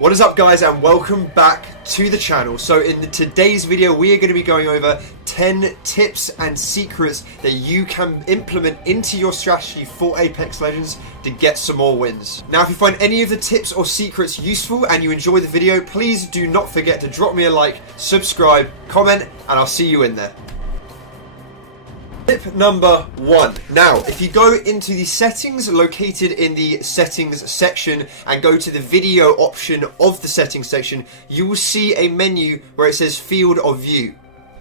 What is up, guys, and welcome back to the channel. So in today's video we are going to be going over 10 tips and secrets that you can implement into your strategy for Apex Legends to get some more wins. Now, if you find any of the tips or secrets useful and you enjoy the video, please do not forget to drop me a like, subscribe, comment, and I'll see you in there. Tip number 1. Now, if you go into the settings located in the settings section and go to the video option of the settings section, you will see a menu where it says field of view.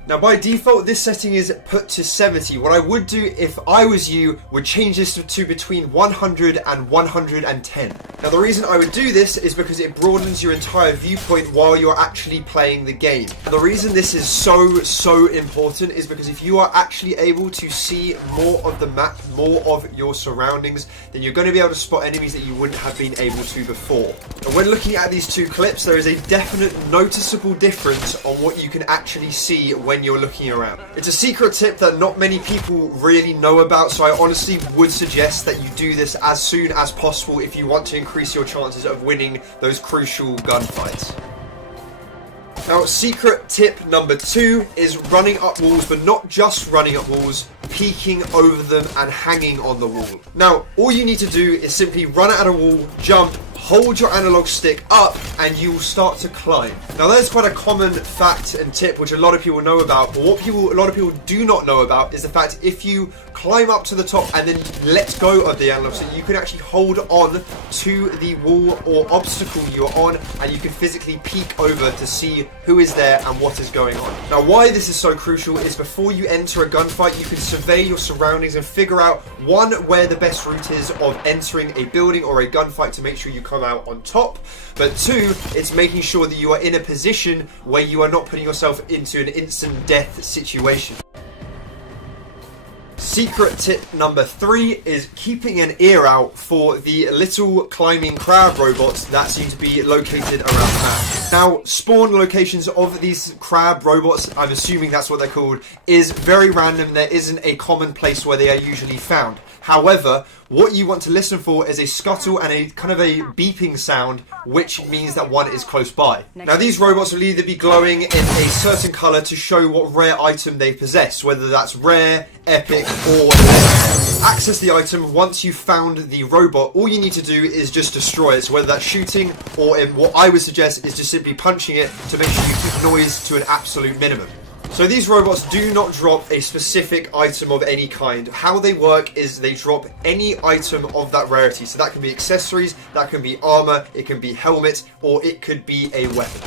Now, by default, this setting is put to 70. What I would do if I was you would change this to between 100 and 110. Now, the reason I would do this is because it broadens your entire viewpoint while you're actually playing the game. And the reason this is so important is because if you are actually able to see more of the map, more of your surroundings, then you're going to be able to spot enemies that you wouldn't have been able to before. And when looking at these two clips, there is a definite noticeable difference on what you can actually see when you're looking around. It's a secret tip that not many people really know about, so I honestly would suggest that you do this as soon as possible if you want to increase your chances of winning those crucial gunfights. Now, secret tip number 2 is running up walls, but not just running up walls, peeking over them and hanging on the wall. Now, all you need to do is simply run at a wall, jump, hold your analog stick up, and you will start to climb. Now, there's quite a common fact and tip which a lot of people know about, but what a lot of people do not know about is the fact if you climb up to the top and then let go of the analog stick, you can actually hold on to the wall or obstacle you're on, and you can physically peek over to see who is there and what is going on. Now, why this is so crucial is before you enter a gunfight, you can survey your surroundings and figure out, one, where the best route is of entering a building or a gunfight to make sure you come out on top, but 2, it's making sure that you are in a position where you are not putting yourself into an instant death situation. Secret tip number 3 is keeping an ear out for the little climbing crab robots that seem to be located around the map. Now, spawn locations of these crab robots, I'm assuming that's what they're called, is very random. There isn't a common place where they are usually found. However, what you want to listen for is a scuttle and a kind of a beeping sound, which means that one is close by. Now, these robots will either be glowing in a certain colour to show what rare item they possess, whether that's rare, epic, or legendary. Access the item once you've found the robot. All you need to do is just destroy it, so whether that's shooting or, what I would suggest, is just simply punching it to make sure you keep noise to an absolute minimum. So these robots do not drop a specific item of any kind. How they work is they drop any item of that rarity. So that can be accessories, that can be armor, it can be helmet, or it could be a weapon.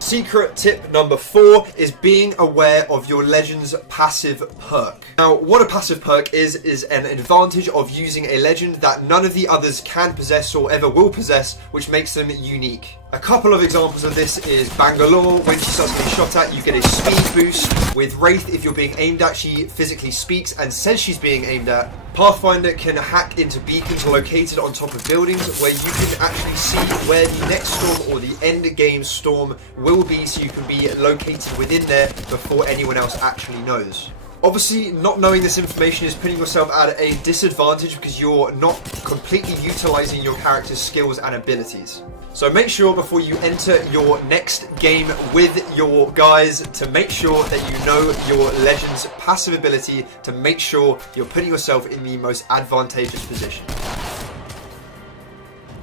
Secret tip number 4 is being aware of your Legend's passive perk. Now, what a passive perk is an advantage of using a Legend that none of the others can possess or ever will possess, which makes them unique. A couple of examples of this is Bangalore. When she starts getting shot at, you get a speed boost. With Wraith, if you're being aimed at, she physically speaks and says she's being aimed at. Pathfinder can hack into beacons located on top of buildings where you can actually see where the next storm or the end game storm will be, so you can be located within there before anyone else actually knows. Obviously, not knowing this information is putting yourself at a disadvantage because you're not completely utilizing your character's skills and abilities. So make sure before you enter your next game with your guys to make sure that you know your Legend's passive ability to make sure you're putting yourself in the most advantageous position.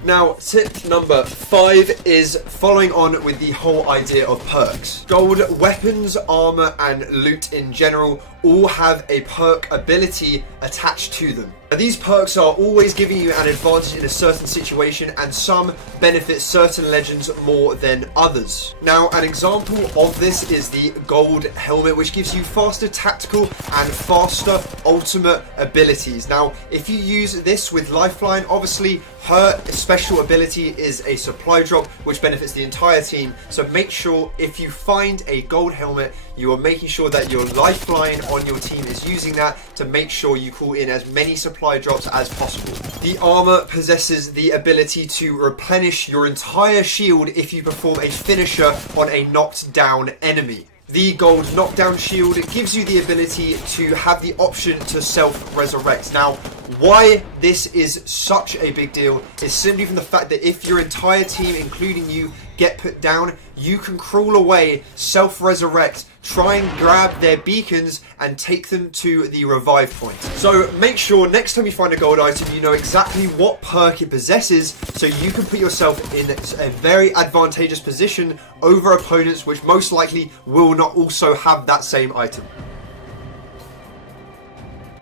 Now, tip number 5 is following on with the whole idea of perks. Gold weapons, armor, and loot in general all have a perk ability attached to them. Now, these perks are always giving you an advantage in a certain situation, and some benefit certain legends more than others. Now, an example of this is the gold helmet, which gives you faster tactical and faster ultimate abilities. Now, if you use this with Lifeline, obviously her special ability is a supply drop, which benefits the entire team. So make sure if you find a gold helmet, you are making sure that your Lifeline on your team is using that to make sure you call in as many supply drops as possible. The armor possesses the ability to replenish your entire shield if you perform a finisher on a knocked down enemy. The gold knockdown shield gives you the ability to have the option to self-resurrect. Now, Why this is such a big deal is simply from the fact that if your entire team, including you, get put down, you can crawl away, self-resurrect, try and grab their beacons and take them to the revive point. So make sure next time you find a gold item, you know exactly what perk it possesses, so you can put yourself in a very advantageous position over opponents which most likely will not also have that same item.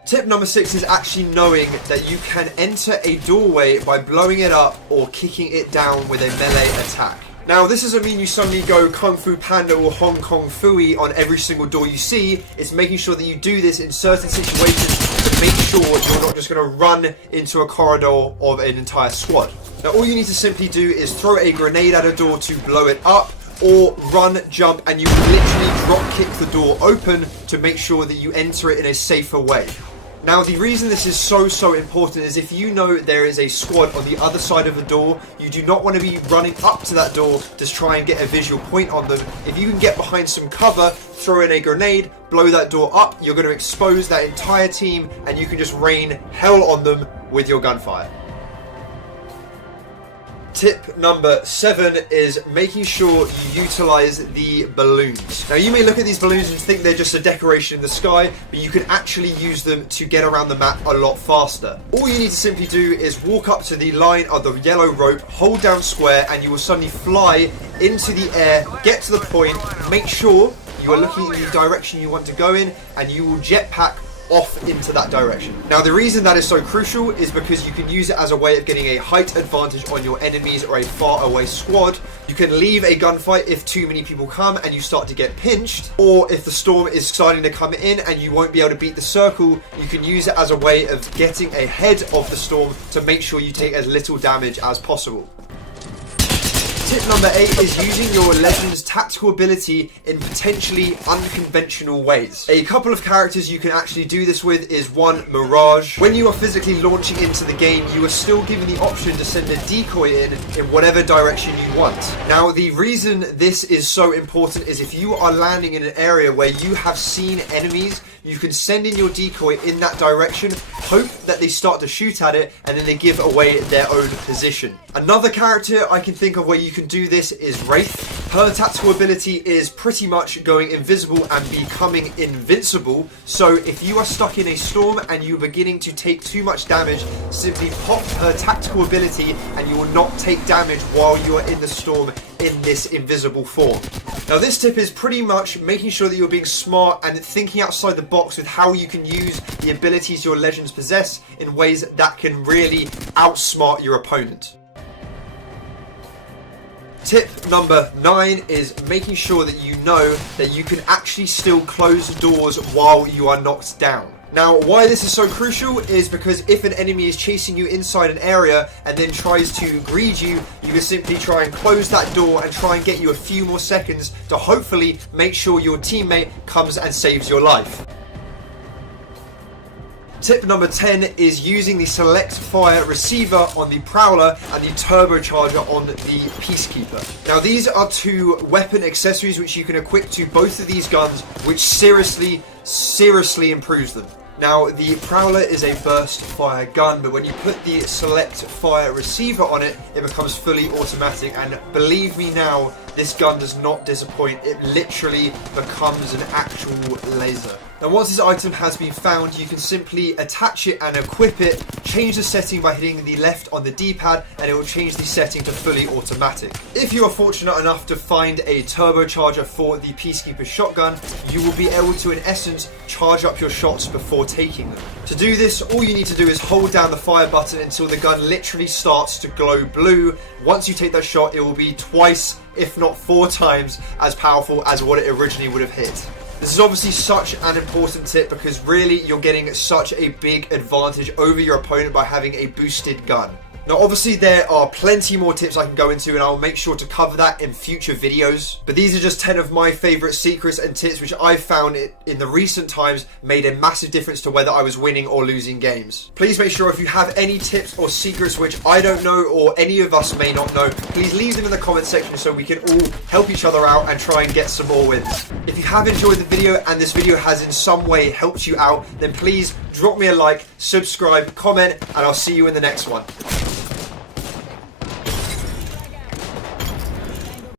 Tip number 6 is actually knowing that you can enter a doorway by blowing it up or kicking it down with a melee attack. Now, this doesn't mean you suddenly go Kung Fu Panda or Hong Kong Phooey on every single door you see. It's making sure that you do this in certain situations to make sure you're not just going to run into a corridor of an entire squad. Now, all you need to simply do is throw a grenade at a door to blow it up, or run, jump, and you can literally drop kick the door open to make sure that you enter it in a safer way. Now, the reason this is so important is if you know there is a squad on the other side of the door, you do not want to be running up to that door to try and get a visual point on them. If you can get behind some cover, throw in a grenade, blow that door up, you're going to expose that entire team and you can just rain hell on them with your gunfire. Tip number 7 is making sure you utilize the balloons. Now, you may look at these balloons and think they're just a decoration in the sky, but you can actually use them to get around the map a lot faster. All you need to simply do is walk up to the line of the yellow rope, hold down square, and you will suddenly fly into the air, get to the point, make sure you are looking in the direction you want to go in, and you will jetpack off into that direction. Now, the reason that is so crucial is because you can use it as a way of getting a height advantage on your enemies or a far away squad. You can leave a gunfight if too many people come and you start to get pinched, or if the storm is starting to come in and you won't be able to beat the circle, you can use it as a way of getting ahead of the storm to make sure you take as little damage as possible. Tip number 8 is using your Legend's tactical ability in potentially unconventional ways. A couple of characters you can actually do this with is 1, Mirage. When you are physically launching into the game, you are still given the option to send a decoy in whatever direction you want. Now, the reason this is so important is if you are landing in an area where you have seen enemies, you can send in your decoy in that direction, hope that they start to shoot at it, and then they give away their own position. Another character I can think of where you can do this is Wraith. Her tactical ability is pretty much going invisible and becoming invincible. So if you are stuck in a storm and you're beginning to take too much damage, simply pop her tactical ability and you will not take damage while you are in the storm in this invisible form. Now, this tip is pretty much making sure that you're being smart and thinking outside the box with how you can use the abilities your legends possess in ways that can really outsmart your opponent. Tip number 9 is making sure that you know that you can actually still close doors while you are knocked down. Now, why this is so crucial is because if an enemy is chasing you inside an area and then tries to greed you, you can simply try and close that door and try and get you a few more seconds to hopefully make sure your teammate comes and saves your life. Tip number 10 is using the select fire receiver on the Prowler and the turbocharger on the Peacekeeper. Now, these are 2 weapon accessories which you can equip to both of these guns, which seriously improves them. Now, the Prowler is a burst fire gun, but when you put the select fire receiver on it, it becomes fully automatic, and believe me now, this gun does not disappoint. It literally becomes an actual laser. Now, once this item has been found, you can simply attach it and equip it, change the setting by hitting the left on the D-pad, and it will change the setting to fully automatic. If you are fortunate enough to find a turbocharger for the Peacekeeper shotgun, you will be able to, in essence, charge up your shots before taking them. To do this, all you need to do is hold down the fire button until the gun literally starts to glow blue. Once you take that shot, it will be twice, if not 4 times, as powerful as what it originally would have hit. This is obviously such an important tip because really you're getting such a big advantage over your opponent by having a boosted gun. Now obviously there are plenty more tips I can go into, and I'll make sure to cover that in future videos, but these are just 10 of my favourite secrets and tips which I've found in the recent times made a massive difference to whether I was winning or losing games. Please make sure if you have any tips or secrets which I don't know or any of us may not know, please leave them in the comment section so we can all help each other out and try and get some more wins. If you have enjoyed the video and this video has in some way helped you out, then please drop me a like, subscribe, comment, and I'll see you in the next one.